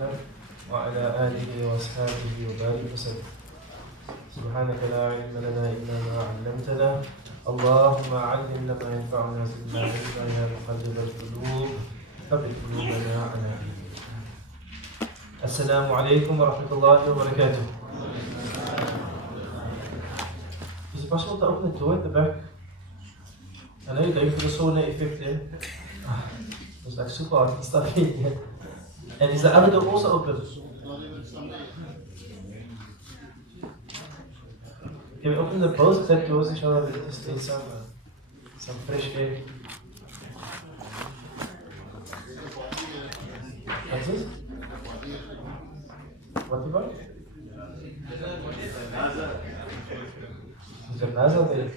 محمد وعلى آله وأصحابه وبارك وسلم. سبحانك لا علم لنا إلا ما علمتنا اللهم علمنا ما ينفعنا زدنا علما يا مقلب القلوب ثبت قلوبنا على دينك. السلام عليكم ورحمة الله وبركاته. Is it possible to open the door at the back? I know you're going for the sauna effect there. It's like super hard and stuff in here. And is the other door also open? Can we open the both that doors, inshallah, we just need some fresh air. What's this? What you got? Is there Naza there?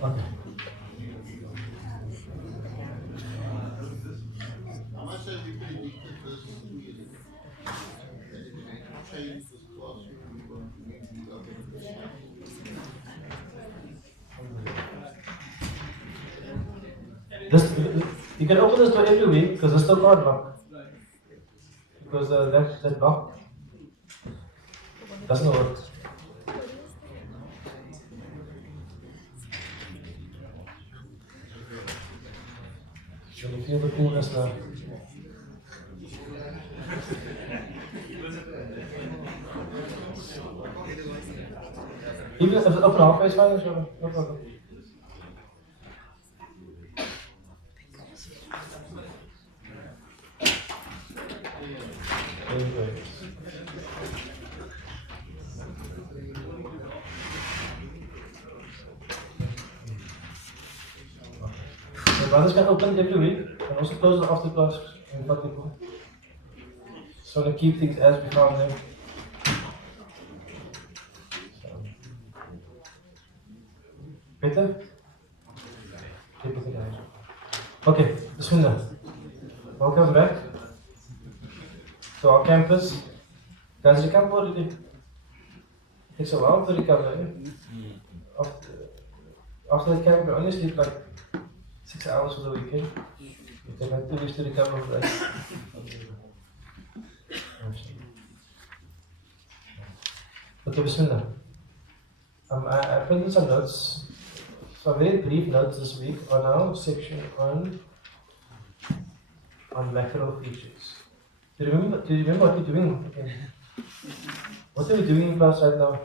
Okay. You can open this door every week because it's still not locked. Because that lock doesn't work. Can you feel the coolness now? Even if it's open halfway, it's fine, no problem. The brothers can open every week and also close it after class in Fatihah. So to keep things as we found them. Better? Okay, Bismillah. Welcome back to our campus. Guys, recover already. It takes a while to recover. After the camp, we only sleep like 6 hours for the weekend. You take like 2 weeks to recover from that. Okay, Bismillah. I printed some notes. So very brief notes this week on our section on macro features. Do you remember what we're doing? Okay. What are we doing in class right now?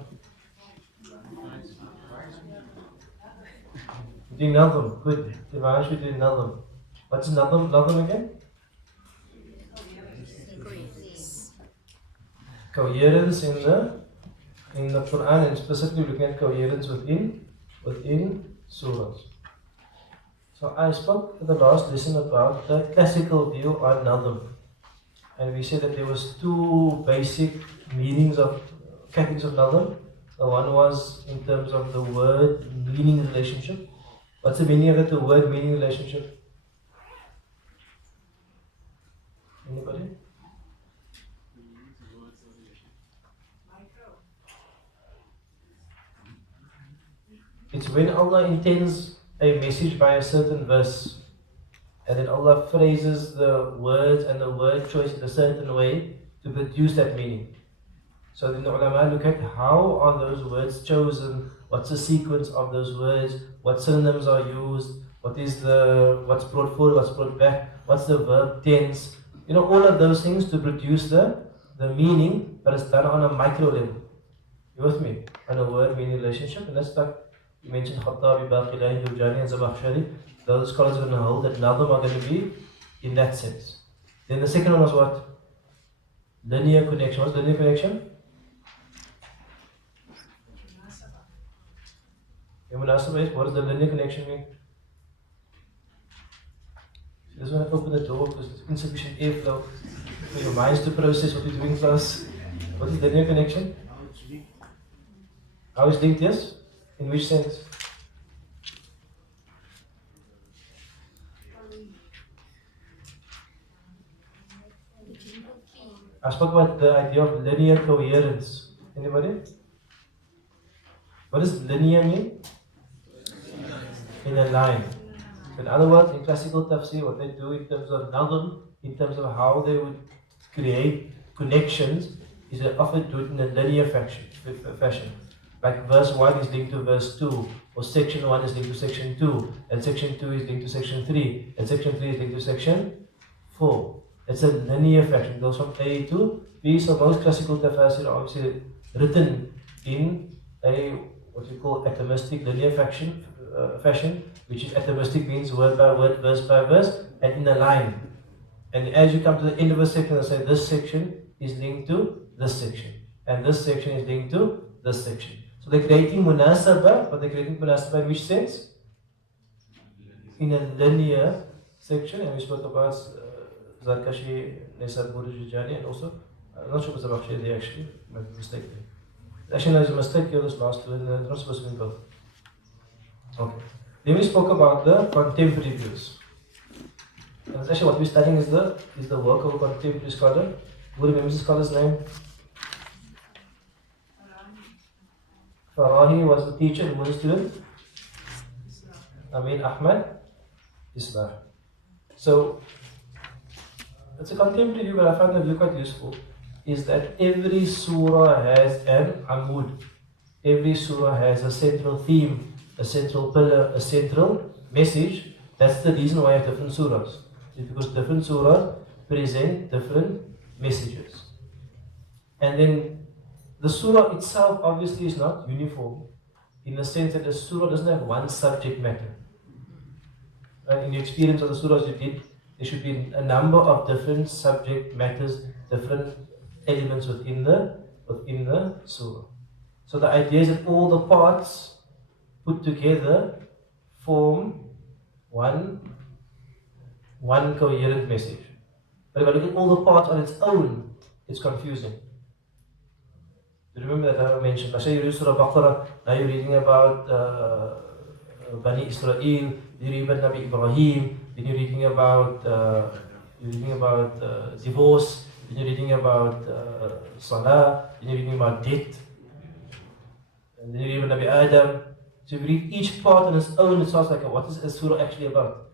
We're doing Nadam. Good. Devanshu, we're doing Nadam. What's Nadam again? Coherence in the Quran, and specifically looking at coherence within surahs. So I spoke in the last lesson about the classical view on Nadam. And we said that there was 2 basic meanings of categories of Nadam. The one was in terms of the word meaning relationship. What's the meaning of it, the word meaning relationship? Anybody? It's when Allah intends a message by a certain verse, and then Allah phrases the words and the word choice in a certain way to produce that meaning. So then the ulama look at how are those words chosen, what's the sequence of those words, what synonyms are used, what's brought forward, what's brought back, what's the verb tense, all of those things to produce the meaning, but it's done on a micro level. You with me? On a word meaning relationship, and that's like you mentioned Khattabi, Baqilain, Jurjani, and Zamakhshari. Those scholars are going to hold that Nadam are going to be in that sense. Then the second one was what? Linear connection. What's linear connection? What does the linear connection mean? You just want to open the door because there's insufficient airflow for your minds to process what you're doing first. What is linear connection? How is linked, yes? In which sense? I spoke about the idea of linear coherence. Anybody? What does linear mean? In a line. In other words, in classical tafsir, what they do in terms of nazm, in terms of how they would create connections, is they often do it in a linear fashion. Like verse 1 is linked to verse 2, or section 1 is linked to section 2, and section 2 is linked to section 3, and section 3 is linked to section 4. It's a linear fashion, it goes from A to B. So most classical tafsir are obviously written in a what we call atomistic linear fashion, which is atomistic means word by word, verse by verse, and in a line. And as you come to the end of a section, they say this section is linked to this section, and this section is linked to this section. So they're creating munasabah, but they're creating munasabah in which sense? In a linear section, and we spoke about Zarkashi, Nesabur, Jujani, and also, I'm not sure if it's about Shadi actually, I made a mistake there. Actually, there's a mistake here, this last one, they're not supposed to be both. Okay. Then we spoke about the contemporary views. And actually what we're studying is the work of a contemporary scholar. Who remembers the scholar's name? Farahi was the teacher, who was a student? Amin Ahmad Islam. So it's a contemporary view, but I find the view quite useful. Is that every surah has an amud. Every surah has a central theme, a central pillar, a central message. That's the reason why I have different surahs. It's because different surahs present different messages. And then the surah itself obviously is not uniform, in the sense that the surah doesn't have one subject matter. And in your experience of the surahs you did, there should be a number of different subject matters, different elements within the surah. So the idea is that all the parts put together form one coherent message. But if I look at all the parts on its own, it's confusing. You remember that I mentioned, I say you read Surah Baqarah, now you're reading about Bani Israel, you're reading about Nabi Ibrahim, then you're reading about divorce, then you're reading about Salah, then you're reading about death, and then you're reading about Nabi Adam. So if you read each part on its own, it sounds like, what is a surah actually about?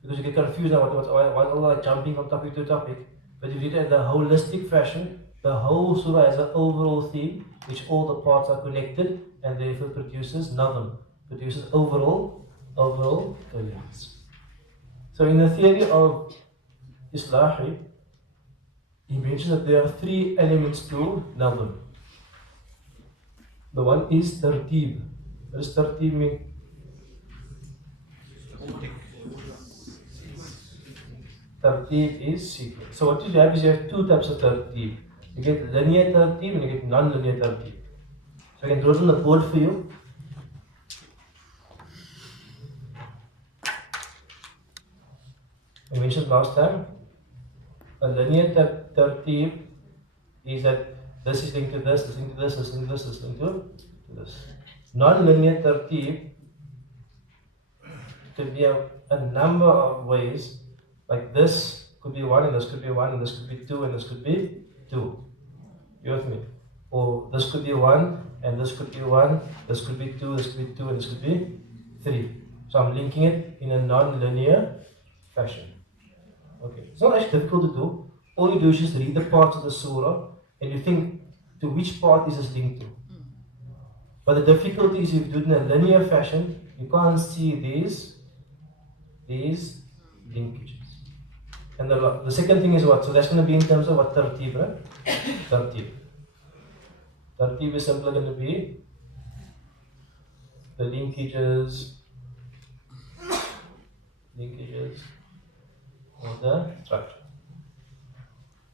Because you get confused now, why Allah jumping from topic to topic. But if you read it in the holistic fashion, the whole surah has an overall theme, which all the parts are connected, and therefore produces nazm, produces overall coherence. So in the theory of Islahi, he mentions that there are three elements to nazm. The one is tartib. What does tartib mean? Tartib is sequence. So what you have is you have two types of tartib. You get linear tartib and you get non-linear tartib. So I can draw it on the board for you. I mentioned last time, a linear tartib is that this is linked to this, this is linked to this, this is linked to this, this is linked to this. Non-linear tartib could be a number of ways, like this could be 1 and this could be 1 and this could be 2 and this could be 2. You with me? Or this could be 1 and this could be 1, this could be 2, this could be 2 and this could be 3. So I'm linking it in a non-linear fashion. Okay, it's not actually difficult to do. All you do is just read the parts of the surah and you think to which part is this linked to. But the difficulty is if you do it in a linear fashion, you can't see these linkages. And the second thing is what? So that's going to be in terms of what tartib, right? Tartib. Tartib is simply going to be the linkages of the structure.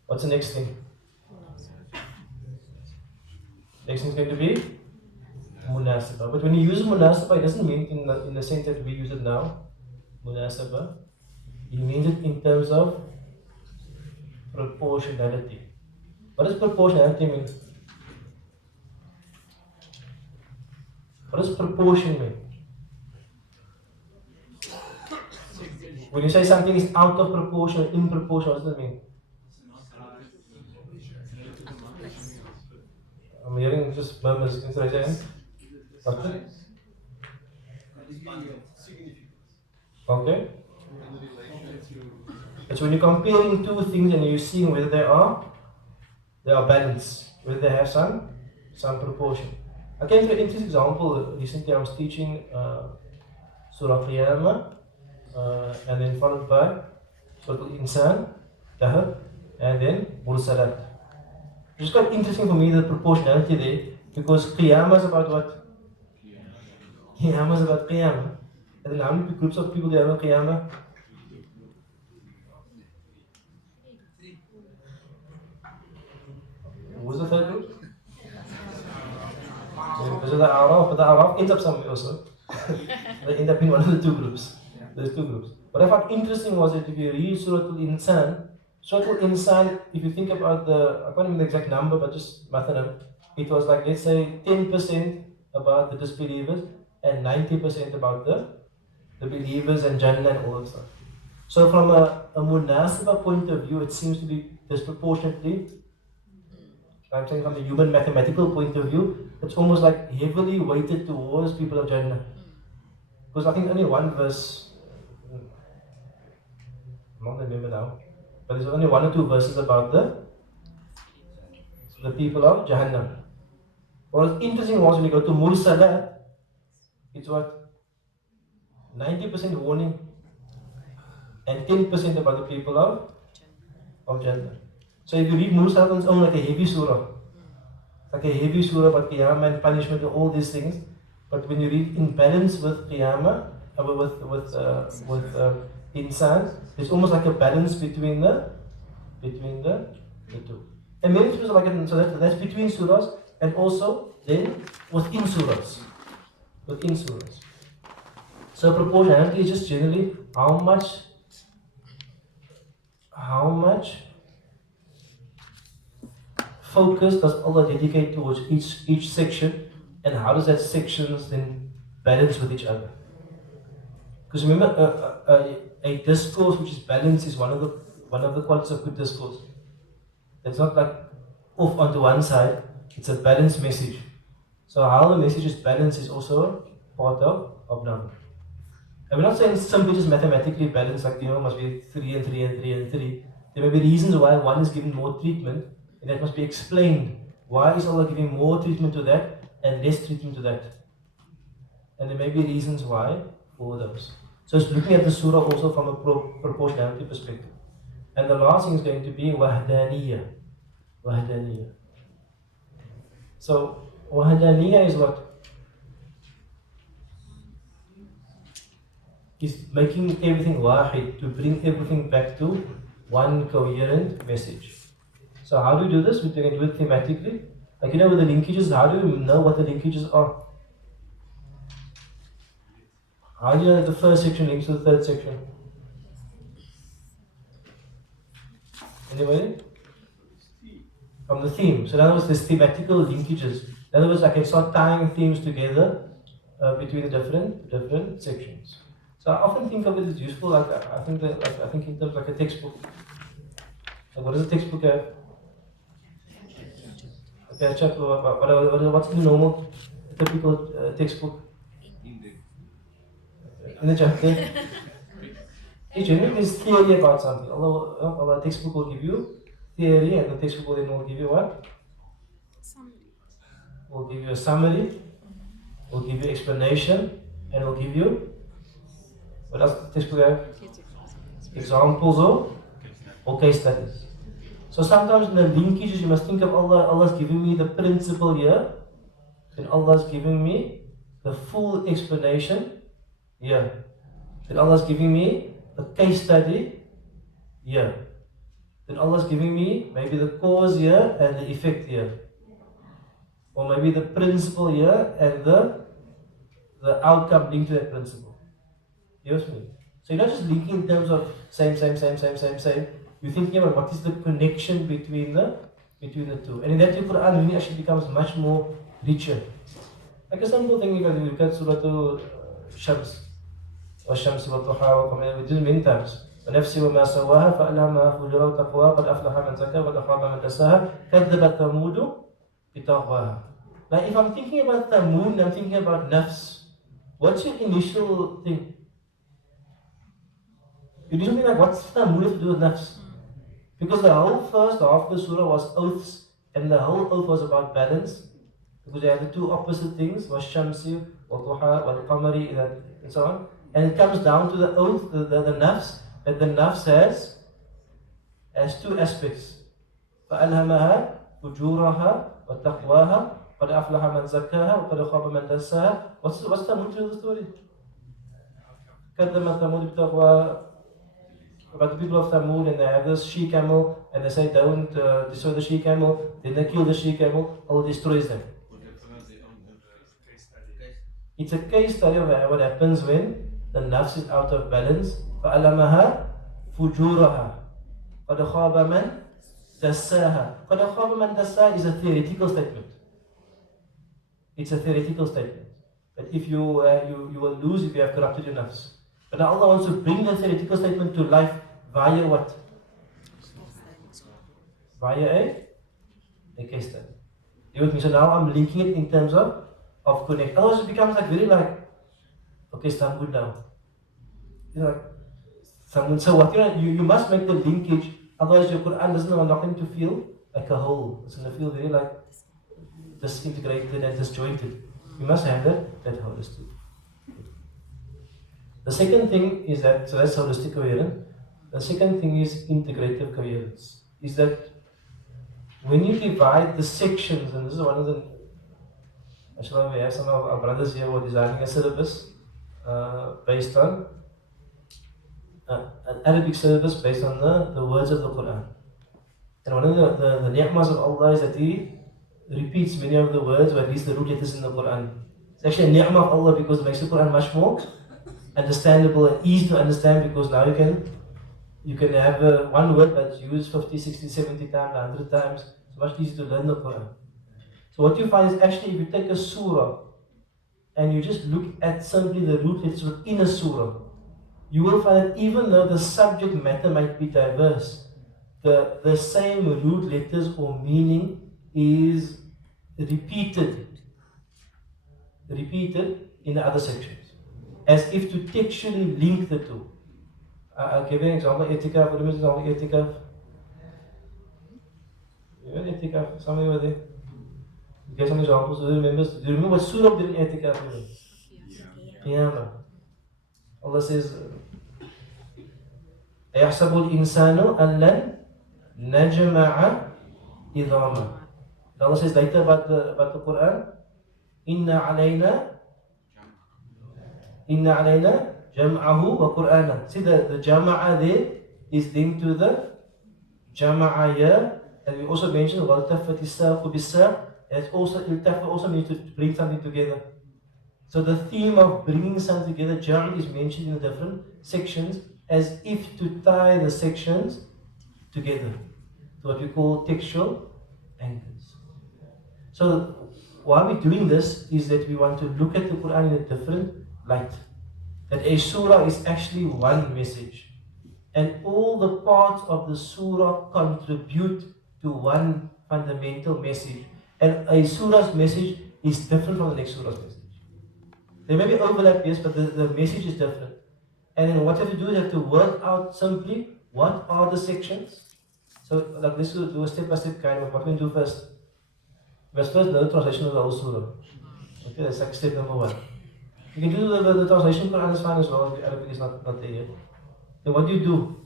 What's the next thing? Next thing is going to be munasabah. But when you use munasabah, it doesn't mean in the sense that we use it now. Munasabah. It means it in terms of proportionality. What does proportionality mean? What does proportion mean? When you say something is out of proportion, in proportion, what does that mean? I'm hearing just murmurs. Can you say again? What? Okay? It's when you're comparing two things and you're seeing whether they are balanced, whether they have some proportion. I came to an interesting example recently. I was teaching Surah Qiyamah, and then followed by Surah Al-Insan, Dahab, and then Mursalat. It's quite interesting for me the proportionality there, because Qiyamah is about what? Qiyamah is about Qiyamah. And then how many groups of people do you have in Qiyamah? Who's the third group? Because of the Araf, but the Araf ends up somewhere also. They end up in one of the two groups. There's two groups. What I found interesting was that if you read Surah Al-Insan, if you think about I can't remember the exact number, but just mathalan, it was like, let's say, 10% about the disbelievers and 90% about the believers and Jannah and all that stuff. So from a munasaba point of view, it seems to be disproportionately. I'm saying from a human mathematical point of view, it's almost like heavily weighted towards people of Jannah. Because I think only one verse, I don't remember now, but there's only one or two verses about the people of Jahannam. What was interesting was when you go to Mursalat, it's what? 90% warning and 10% about the people of Jannah. So if you read Mursalat on its own like a heavy surah, like a heavy surah about Qiyamah and punishment and all these things, but when you read in balance with Qiyamah, with Insan, it's almost like a balance between the two. And many surahs are like it, so that's between surahs and also then within surahs. Within surahs. So proportionality is just generally how much focus does Allah dedicate towards each section, and how does that sections then balance with each other? Because remember, a discourse which is balanced is one of the qualities of good discourse. It's not like off onto one side; it's a balanced message. So how the message is balanced is also part of number. And we're not saying simply just mathematically balanced, like must be 3 and 3 and 3 and 3. There may be reasons why one is given more treatment, and that must be explained. Why is Allah giving more treatment to that and less treatment to that? And there may be reasons why for those. So it's looking at the surah also from a proportionality perspective. And the last thing is going to be wahdaniyah. Wahdaniyah. So wahdaniyah is what? Is making everything wahid, to bring everything back to one coherent message. So how do you do this? We can do it thematically. Like with the linkages, how do you know what the linkages are? How do you know that the first section links to the third section? Anybody? From the theme. So in other words, there's thematical linkages. In other words, I can start tying themes together between the different sections. So I often think of it as useful. Like I think in terms of like a textbook. Like what does a textbook have? Okay, check what's the normal, typical textbook? In the chapter. Generally, there's theory about something. Allah textbook will give you theory, and the textbook will then give you what? Summary. Will give you a summary, will give you explanation, and will give you, what else does the textbook have? Examples or case studies. So sometimes in the linkages you must think of Allah's giving me the principle here, then Allah's giving me the full explanation here. Then Allah's giving me a case study here. Then Allah's giving me maybe the cause here and the effect here. Or maybe the principle here and the outcome linked to that principle. You know me? So you're not just linking in terms of same. You're thinking about what is the connection between the two. And in that way, Quran really actually becomes much more richer. Like a simple thing, you look at Surah Shams. وَالشَّمْسِ وَالضُّحَى we did it many times. وَنَفْسِ وَمَا سَوَّاهَا فَأَلْهَمَهَا فُجُورَهَا وَتَقْوَاهَا قَدْ أَفْلَحَ مَنْ زَكَّاهَا وَقَدْ خَابَ مَنْ دَسَّاهَا كَذَّبَتْ ثَمُودُ بِطَغْوَاهَا. Now if I'm thinking about Thamud, I'm thinking about nafs. What's your initial thing? You do something like, what's the mood to do with nafs? Because the whole first half of the surah was oaths, and the whole oath was about balance. Because they have the two opposite things, was shamsi, wal duha, wal qamari, and so on. And it comes down to the oath, the nafs, that the nafs has two aspects. فَأَلْهَمَهَا فُجُورَهَا وَتَقْوَاهَا قَدْ أَفْلَحَ مَنْ زَكَّاهَا وَقَدْ خَابَ مَنْ دَسَّاهَا. What's the motive of the story? كَذَّبَتْ ثَمُودُ بِالطَّغْوَى. About the people of Thamud, and they have this she camel, and they say don't destroy the she camel. Then they kill the she camel. Allah destroys them. It's a case study of what happens when the nafs is out of balance. فَأَلَمَهَا فُجُورَهَا قَدْ خَابَ مَنْ دَسَّاهَا. قَدْ خَابَ مَنْ دَسَّاهَا is a theoretical statement. It's a theoretical statement. That if you will lose if you have corrupted your nafs. But now Allah wants to bring the theoretical statement to life via what? Via a case study. You with me? So now I'm linking it in terms of connect. Otherwise it becomes like very like, okay, so I'm good now. You know, so what? You must make the linkage. Otherwise your Quran doesn't allow nothing to feel like a whole. It's going to feel very like disintegrated and disjointed. You must have that holistic. The second thing is that, so that's holistic coherence. The second thing is integrative coherence. Is that when you divide the sections, and this is one of the, actually we have some of our brothers here who are designing a syllabus based on an Arabic syllabus based on the words of the Quran. And one of the ni'mas of Allah is that He repeats many of the words, or at least the root letters in the Quran. It's actually a ni'mah of Allah because it makes the Quran much more understandable and easy to understand, because now you can have one word that's used 50, 60, 70 times, 100 times. It's much easier to learn the Quran. So what you find is actually if you take a surah and you just look at simply the root letters within a surah, you will find that even though the subject matter might be diverse, the same root letters or meaning is repeated in the other sections, as if to textually link the two. I'll give you an example. Etikaf, what is example? Etikaf. You know etikaf? Somebody over there? You get some examples. Do you remember what surah during etikaf? Qiyamah. Allah says, أَيَحْسَبُ الْإِنسَانُ أَنْ لَنْ نَجْمَعَ إِظَامًا. Allah says later about the Quran, إِنَّ عَلَيْنَا جَمْعَهُ وَقُرْآنًا. See the jama'a there is linked to the jama'a here. And we also mentioned وَالْتَفَّتِ السَّاقُ بِالسَّاقِ. And it's also means to bring something together. So the theme of bringing something together, jam' is mentioned in the different sections as if to tie the sections together. So what we call textual anchors. So why we're doing this is that we want to look at the Quran in a different light. That a surah is actually one message. And all the parts of the surah contribute to one fundamental message. And a surah's message is different from the next surah's message. There may be overlap, yes, but the message is different. And then what you have to do is you have to work out simply what are the sections. So like let's do a step-by-step kind of what we do first. We must first learn the translation of the whole surah. Okay, that's like step number one. You can do the translation Quran is fine as well, the Arabic is not there yet. Then what you do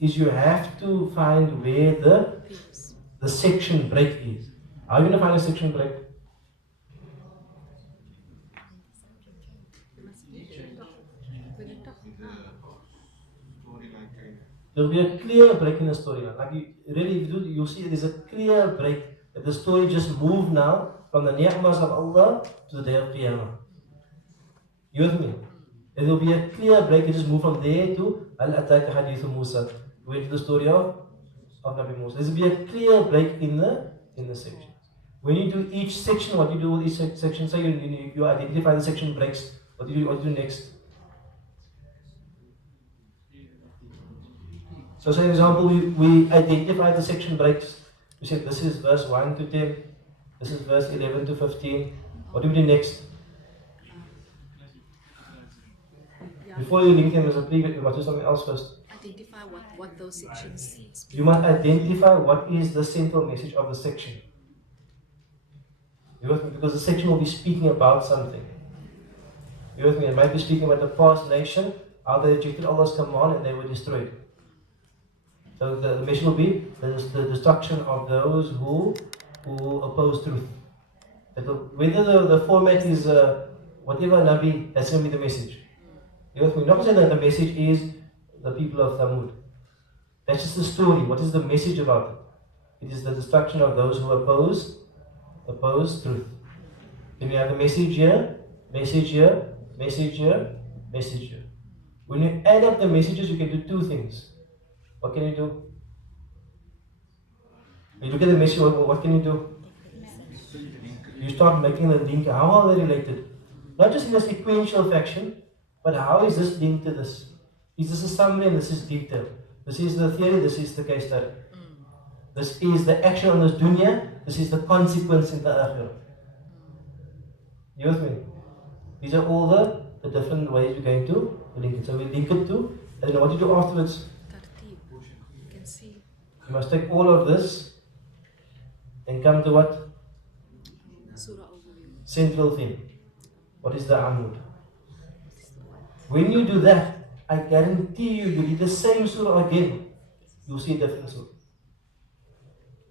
is you have to find where the section break is. How are you going to find a section break? There will be a clear break in the storyline. Like you'll see there's a clear break. That the story just moved now from the ni'mas of Allah to the day of Qiyamah. You with me? There will be a clear break. You just move from there to Al-Ataka Hadithu Musa. We went to the story of Nabi Musa. There will be a clear break in the sections. When you do each section, what you do with each section, say you identify the section breaks. What do you do next? So, for example, we identify the section breaks. We said this is verse 1 to 10, this is verse 11 to 15. What do we do next? Before you link them as a previous, we must do something else first. identify what those sections speak. You must identify what is the central message of the section. You with me? Because the section will be speaking about something. You with me? It might be speaking about the past nation, how they rejected Allah's command and they were destroyed. So the message will be the destruction of those who oppose truth. Whether the format is whatever Nabi, that's going to be the message. You with me? Not saying that the message is the people of Thamud. That's just the story. What is the message about it? It is the destruction of those who oppose truth. Then you have the message here, message here, message here, message here. When you add up the messages, you can do two things. What can you do? You look at the message, what can you do? You start making the link. How are they related? Not just in a sequential fashion, but how is this linked to this? Is this a summary and this is detail? This is the theory, this is the case study. This is the action on this dunya, this is the consequence in the akhirah. You with me? These are all the different ways we're going to link it. So we link it to, and then what do you do afterwards? You can see. You must take all of this and come to what? Surah overview. Central theme. What is the Amud? When you do that, I guarantee you read the same surah again, you'll see a different surah.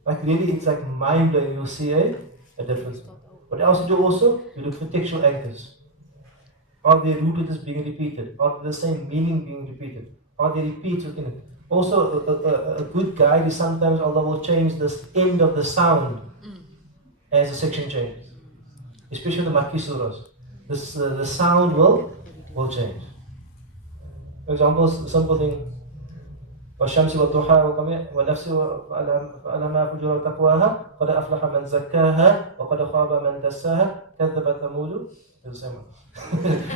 Like really, it's like mind blowing. You'll see a difference. What else you do also? You look for textual anchors. Are they root letters being repeated? Are they the same meaning being repeated? Are they repeats within it? Also, a good guide is sometimes Allah will change this end of the sound as the section changes. Especially the Makki surahs. The sound will change. For example, a simple thing. والشمس والضحى والنفس وألهمها فجورها وتقواها قد أفلح من زكاها وقد خاب من دساها كذبت ثمود.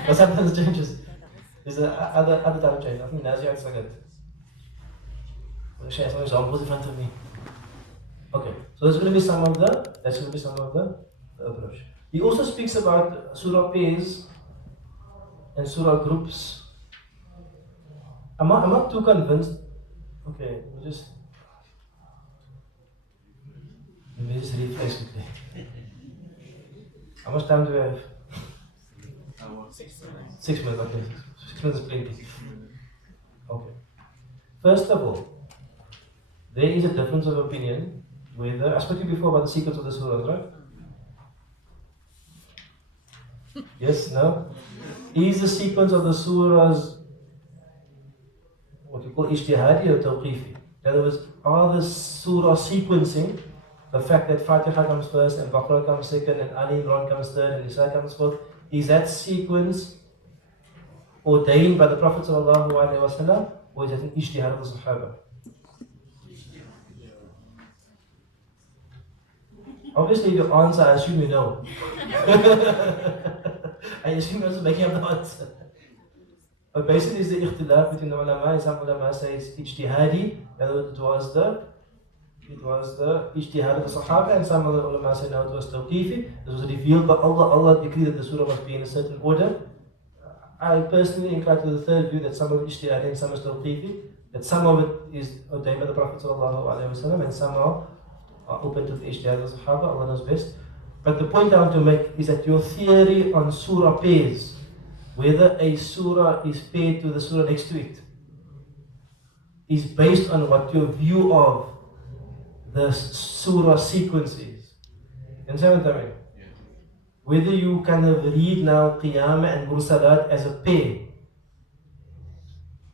But sometimes it changes. There's other type of change. I think Nazi'at Sagat. I'll share some examples in front of me. Okay, so that's going to be some of the approach. He also speaks about surah pairs and surah groups. I'm not too convinced. Okay, let me just rephrase quickly. How much time do we have? 6 minutes, okay. 6 minutes is plenty. Okay. First of all, there is a difference of opinion whether, I spoke to you before about the sequence of the surahs, right? Yes, no? Is the sequence of the surahs what you call ijtihadi or tawqifi? In other words, are the surah sequencing, the fact that Fatiha comes first and Baqarah comes second and Ali Imran comes third and Nisa comes fourth, is that sequence ordained by the Prophet ﷺ, or is it an ijtihad of the Sahaba? Obviously, the answer, I assume you know. I assume you're also making up the answer. But basically, it's the ikhtilaf between the ulama, and some ulama say it's ijtihadi, in other words, it was the ijtihad of the Sahaba, and some other ulama say no, it was tawqifi. It was revealed by Allah. Allah decreed that the surah must be in a certain order. I personally incline to the third view that some of it is ijtihadi and some is tawqifi, that some of it is ordained by the Prophet ﷺ and some are open to the ijtihad of the Sahaba. Allah knows best. But the point I want to make is that your theory on surah pairs, whether a surah is paired to the surah next to it, is based on what your view of the surah sequence is. You understand what I mean? Yeah. Whether you kind of read now Qiyamah and Mursalat as a pair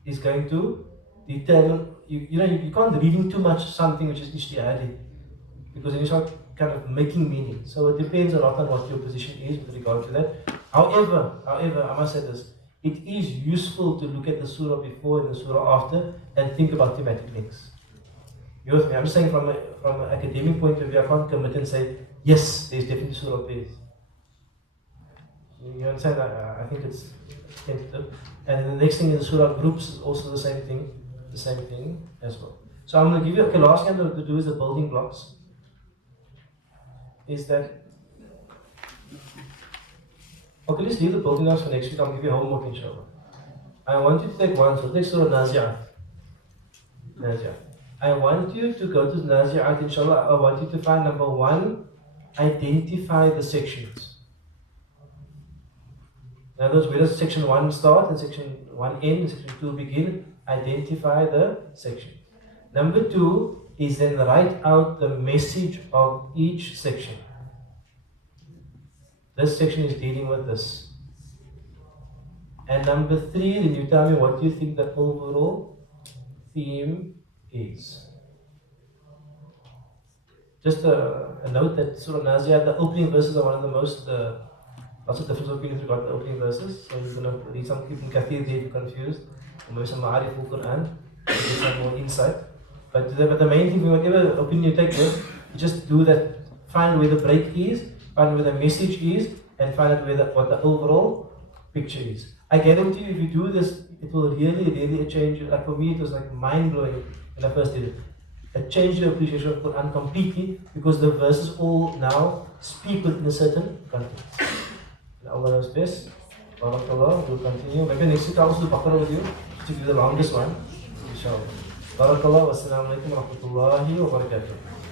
is going to determine, you can't reading too much something which is ijtihadi, because then you start kind of making meaning. So it depends a lot on what your position is with regard to that. However, I must say this, it is useful to look at the surah before and the surah after and think about thematic links. You with me? I'm just saying from an academic point of view, I can't commit and say, yes, there's definitely surah pairs. You understand? I think it's tentative. And then the next thing is the surah groups is also the same thing as well. So I'm going to give you, last thing I'm going to do is the building blocks. Is that, okay, let's leave the building blocks for next week. I'll give you homework inshallah. I want you to take one, so take Surah Nazi'at. Nazi'at. I want you to go to Nazi'at, inshallah. I want you to find number 1, identify the sections. In other words, where does section 1 start and section 1 end and section 2 begin? Identify the section. Number 2 is then write out the message of each section. This section is dealing with this. And number 3, then you tell me what you think the overall theme is. Just a note that Surah Nazi'at, the opening verses are one of the most, lots of different opinions regarding the opening verses. So you're going to read some Ibn Kathir there if you're confused. Or maybe some Ma'arif al-Quran, to get some more insight. But the main thing, whatever opinion you take with, you just do that, find where the break is, find where the message is, and find out what the overall picture is. I guarantee you, if you do this, it will really change. Like for me, it was like mind-blowing when I first did it. It changed your appreciation of Quran completely because the verses all now speak within a certain context. And Allah knows best. Barakallah, we'll continue. Maybe next week I'll also do Baqarah with you, to be the longest one. Inshallah. Barakallah, wassalamu alaikum wa rahmatullahi wa barakatuh.